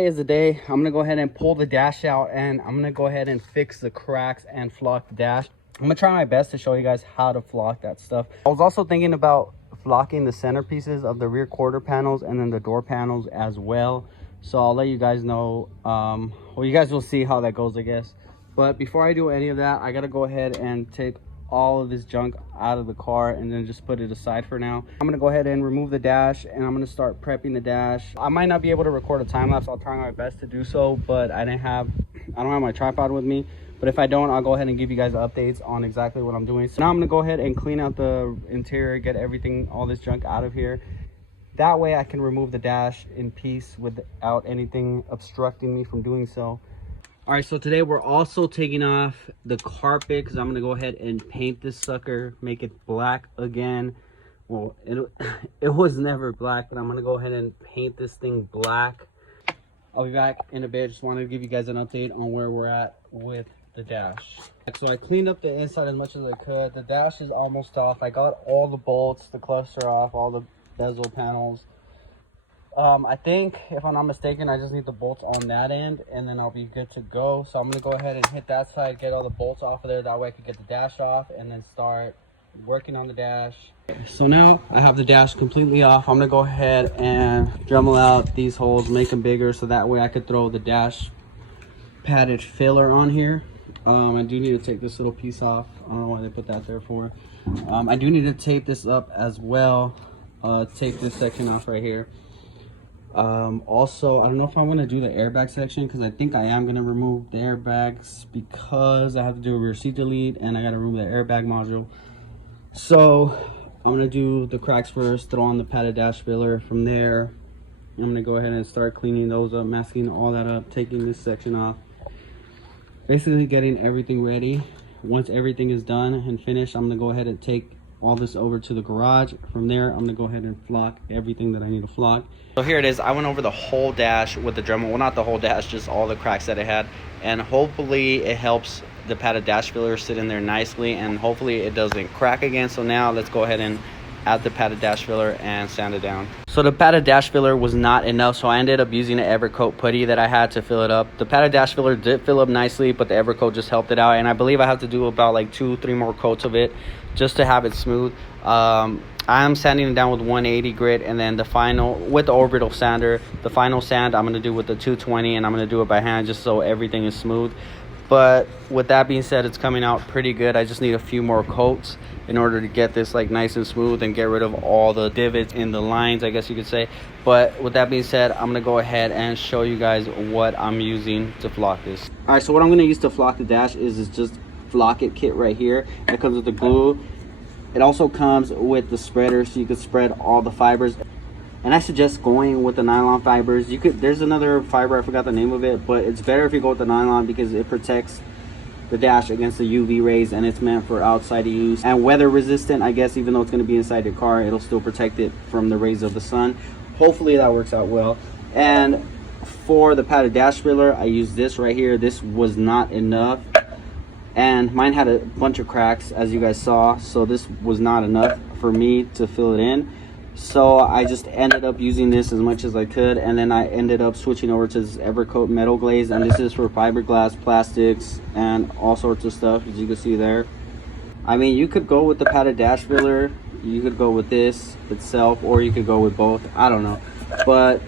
Is the day I'm gonna go ahead and pull the dash out, and I'm gonna go ahead and fix the cracks and flock the dash. I'm gonna try my best to show you guys how to flock that stuff. I was also thinking about flocking the centerpieces of the rear quarter panels and then the door panels as well, so I'll let you guys know. Well, you guys will see how that goes, I guess. But before I do any of that, I gotta go ahead and take all of this junk out of the car and then just put it aside for now. I'm gonna go ahead and remove the dash, and I'm gonna start prepping the dash. I might not be able to record a time lapse. I'll try my best to do so, but I don't have my tripod with me. But if I don't, I'll go ahead and give you guys updates on exactly what I'm doing. So now I'm gonna go ahead and clean out the interior, get everything, all this junk out of here. That way I can remove the dash in peace without anything obstructing me from doing so. All right, so today we're also taking off the carpet because I'm gonna go ahead and paint this sucker, make it black again. Well, it was never black, but I'm gonna go ahead and paint this thing black. I'll be back in a bit. Just wanted to give you guys an update on where we're at with the dash. So I cleaned up the inside as much as I could. The dash is almost off. I got all the bolts, the cluster off, all the bezel panels. I think, if I'm not mistaken, I just need the bolts on that end, and then I'll be good to go. So I'm gonna go ahead and hit that side, get all the bolts off of there. That way I can get the dash off and then start working on the dash. So now I have the dash completely off. I'm gonna go ahead and Dremel out these holes, make them bigger, so that way I could throw the dash padded filler on here. I do need to take this little piece off. I don't know why they put that there for. I do need to tape this up as well. Take this section off right here. Also, I don't know if I'm going to do the airbag section, because I think I am going to remove the airbags, because I have to do a rear seat delete and I got to remove the airbag module. So I'm going to do the cracks first, throw on the padded dash filler. From there, I'm going to go ahead and start cleaning those up, masking all that up, taking this section off, basically getting everything ready. Once everything is done and finished, I'm going to go ahead and take all this over to the garage. From there, I'm gonna go ahead and flock everything that I need to flock. So here it is. I went over the whole dash with the Dremel. Well, not the whole dash, just all the cracks that it had, and hopefully it helps the padded dash filler sit in there nicely, and hopefully it doesn't crack again. So now let's go ahead and add the padded dash filler and sand it down. So the padded dash filler was not enough, so I ended up using an Evercoat putty that I had to fill it up. The padded dash filler did fill up nicely, but the Evercoat just helped it out, and I believe I have to do about like 2-3 more coats of it just to have it smooth. I'm sanding it down with 180 grit, and then the final with the orbital sander, the final sand I'm going to do with the 220, and I'm going to do it by hand just so everything is smooth. But with that being said, it's coming out pretty good. I just need a few more coats in order to get this like nice and smooth and get rid of all the divots in the lines, I guess you could say. But with that being said, I'm gonna go ahead and show you guys what I'm using to flock this. All right, so what I'm gonna use to flock the dash is just flock it kit right here. It comes with the glue. It also comes with the spreader, so you can spread all the fibers. And I suggest going with the nylon fibers. There's another fiber, I forgot the name of it, but it's better if you go with the nylon because it protects the dash against the UV rays, and it's meant for outside use and weather resistant, I guess. Even though it's going to be inside your car, it'll still protect it from the rays of the sun. Hopefully that works out well. And for the padded dash filler, I used this right here. This was not enough, and mine had a bunch of cracks, as you guys saw, so this was not enough for me to fill it in. So I just ended up using this as much as I could, and then I ended up switching over to this Evercoat metal glaze, and this is for fiberglass, plastics, and all sorts of stuff, as you can see there. I mean, you could go with the padded dash filler, you could go with this itself, or you could go with both. I don't know, but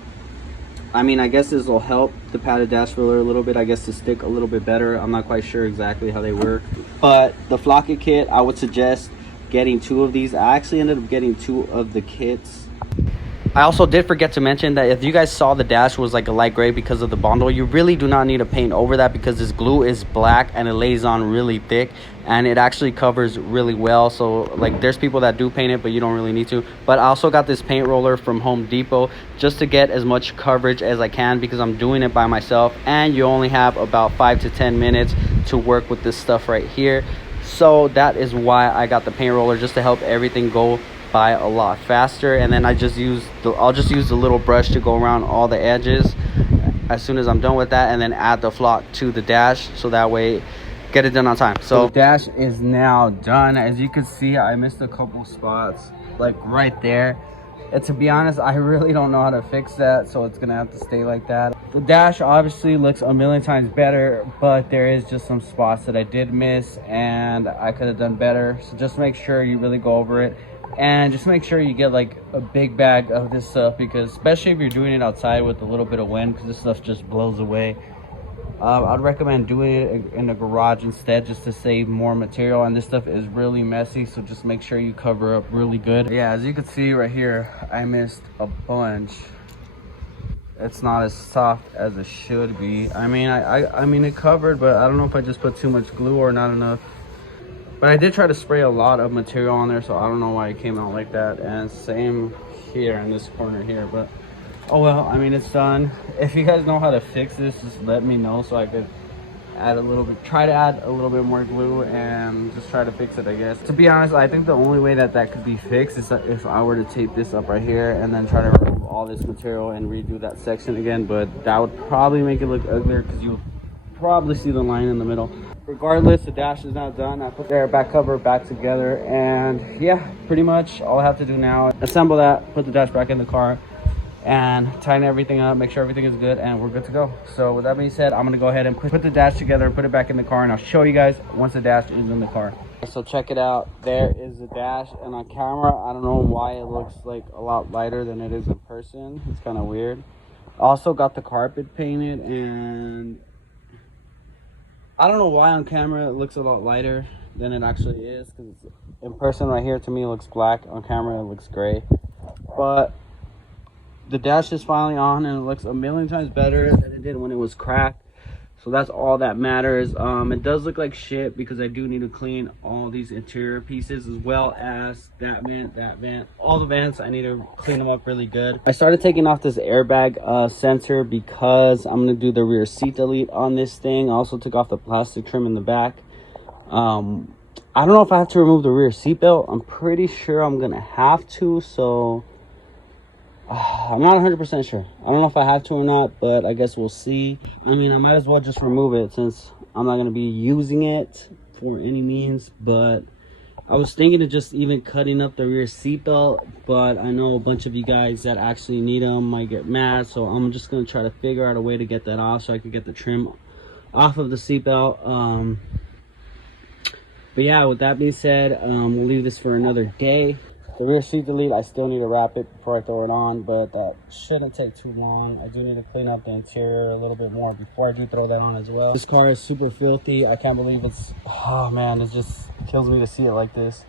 I mean, I guess this will help the padded dash filler a little bit, I guess, to stick a little bit better. I'm not quite sure exactly how they work, but the flocket kit, I would suggest getting 2 of these. I actually ended up getting 2 of the kits. I also did forget to mention that if you guys saw the dash was like a light gray because of the bundle, you really do not need to paint over that because this glue is black and it lays on really thick, and it actually covers really well. So like, there's people that do paint it, but you don't really need to. But I also got this paint roller from Home Depot just to get as much coverage as I can because I'm doing it by myself, and you only have about 5 to 10 minutes to work with this stuff right here. So that is why I got the paint roller, just to help everything go by a lot faster. And then I'll just use the little brush to go around all the edges as soon as I'm done with that, and then add the flock to the dash, so that way get it done on time. So the dash is now done. As you can see, I missed a couple spots like right there, And to be honest, I really don't know how to fix that, so it's gonna have to stay like that. The dash obviously looks a million times better, but there is just some spots that I did miss and I could have done better. So just make sure you really go over it, and just make sure you get like a big bag of this stuff, because especially if you're doing it outside with a little bit of wind, because this stuff just blows away. I'd recommend doing it in the garage instead, just to save more material. And this stuff is really messy, so just make sure you cover up really good. Yeah, as you can see right here, I missed a bunch. It's not as soft as it should be. I mean, I mean it covered, but I don't know if I just put too much glue or not enough. But I did try to spray a lot of material on there, so I don't know why it came out like that. And same here in this corner here, but oh well, I mean, it's done. If you guys know how to fix this, just let me know so I could add a little bit, try to add a little bit more glue and just try to fix it, I guess. To be honest, I think the only way that could be fixed is if I were to tape this up right here and then try to remove all this material and redo that section again, but that would probably make it look uglier because you'll probably see the line in the middle. Regardless, the dash is not done. I put the airbag cover back together, and yeah, pretty much all I have to do now, assemble that, put the dash back in the car, and tighten everything up, make sure everything is good, and we're good to go. So with that being said, I'm gonna go ahead and put the dash together and put it back in the car, and I'll show you guys once the dash is in the car. So check it out, there is the dash, and on camera I don't know why it looks like a lot lighter than it is in person. It's kind of weird. Also got the carpet painted, and I don't know why on camera it looks a lot lighter than it actually is, because in person right here to me it looks black, on camera it looks gray. But the dash is finally on, and it looks a million times better than it did when it was cracked. So that's all that matters. It does look like shit because I do need to clean all these interior pieces, as well as that vent, all the vents. I need to clean them up really good. I started taking off this airbag sensor because I'm gonna do the rear seat delete on this thing. I also took off the plastic trim in the back. I don't know if I have to remove the rear seat belt. I'm pretty sure I'm gonna have to, so I'm not 100% sure. I don't know if I have to or not, but I guess we'll see. I mean, I might as well just remove it since I'm not going to be using it for any means. But I was thinking of just even cutting up the rear seatbelt, but I know a bunch of you guys that actually need them might get mad. So I'm just going to try to figure out a way to get that off so I could get the trim off of the seatbelt. But yeah, with that being said, we'll leave this for another day. The rear seat delete, I still need to wrap it before I throw it on, but that shouldn't take too long. I do need to clean up the interior a little bit more before I do throw that on as well. This car is super filthy. I can't believe it's, oh man, it just kills me to see it like this.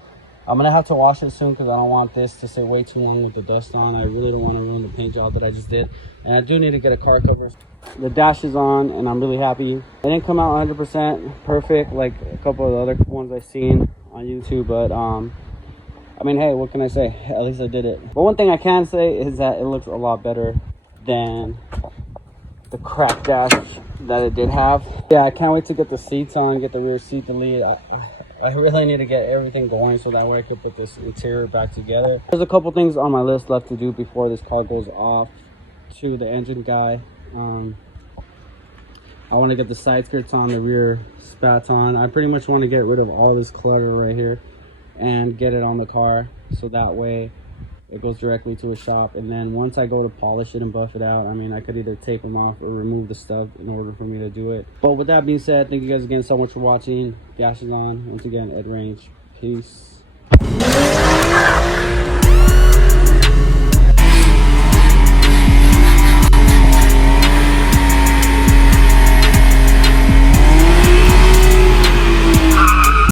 I'm gonna have to wash it soon because I don't want this to stay way too long with the dust on. I really don't want to ruin the paint job that I just did. And I do need to get a car cover. The dash is on, and I'm really happy. It didn't come out 100% perfect like a couple of the other ones I've seen on YouTube, but I mean, hey, what can I say? At least I did it. But one thing I can say is that it looks a lot better than the cracked dash that it did have. Yeah, I can't wait to get the seats on, get the rear seat delete. I really need to get everything going so that way I could put this interior back together. There's a couple things on my list left to do before this car goes off to the engine guy. I want to get the side skirts on, the rear spats on. I pretty much want to get rid of all this clutter right here and get it on the car, so that way it goes directly to a shop. And then once I go to polish it and buff it out, I mean, I could either take them off or remove the stuff in order for me to do it. But with that being said, thank you guys again so much for watching. Dash is on. Once again, Ed Range. Peace.